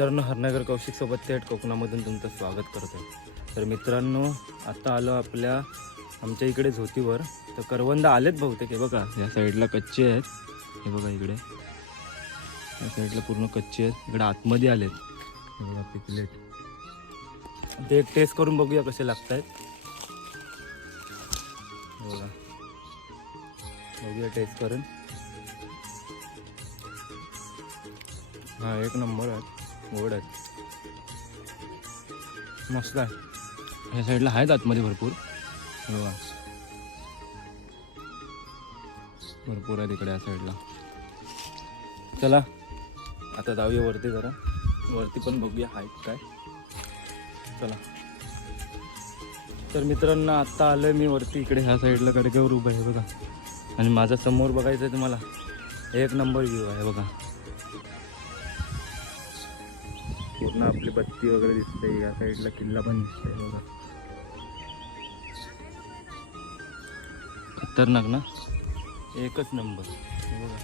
मित्रांनो, हरनगर कौशिक सोबत थेट कोकणामधून तुमचं स्वागत करतो. तर मित्रांनो, आता आलो आमच्या इकडे झोतीवर. तर करवंद आलेत बहुतेक. हे बघा, या साईडला कच्चे आहेत. हे बघा इकडे या साईडला पूर्ण कच्चे आहेत. इकडे आतमध्ये आलेत. हे बघा पिकलेट. ते एक टेस्ट करून बघूया कसे लागत आहेत. बघा, बघूया टेस्ट करून. हा, एक नंबर आहे. गोड आहेत, मस्त आहे. ह्या साईडला आहेत आतमध्ये भरपूर. बघा, भरपूर आहे तिकडे या साईडला. चला आता जाऊया वरती, जरा वरती पण बघूया आहेत काय. चला. तर मित्रांनो, आत्ता आलोय मी वरती. इकडे ह्या साईडला कडक्यावर उभं आहे बघा. आणि माझा समोर बघायचं आहे तुम्हाला, एक नंबर व्ह्यू आहे बघा. पूर्ण आपली बत्ती वगैरे दिसते. या साईडला किल्ला पण दिसतोय बघा. खतरनाक ना, एकच नंबर. बघा,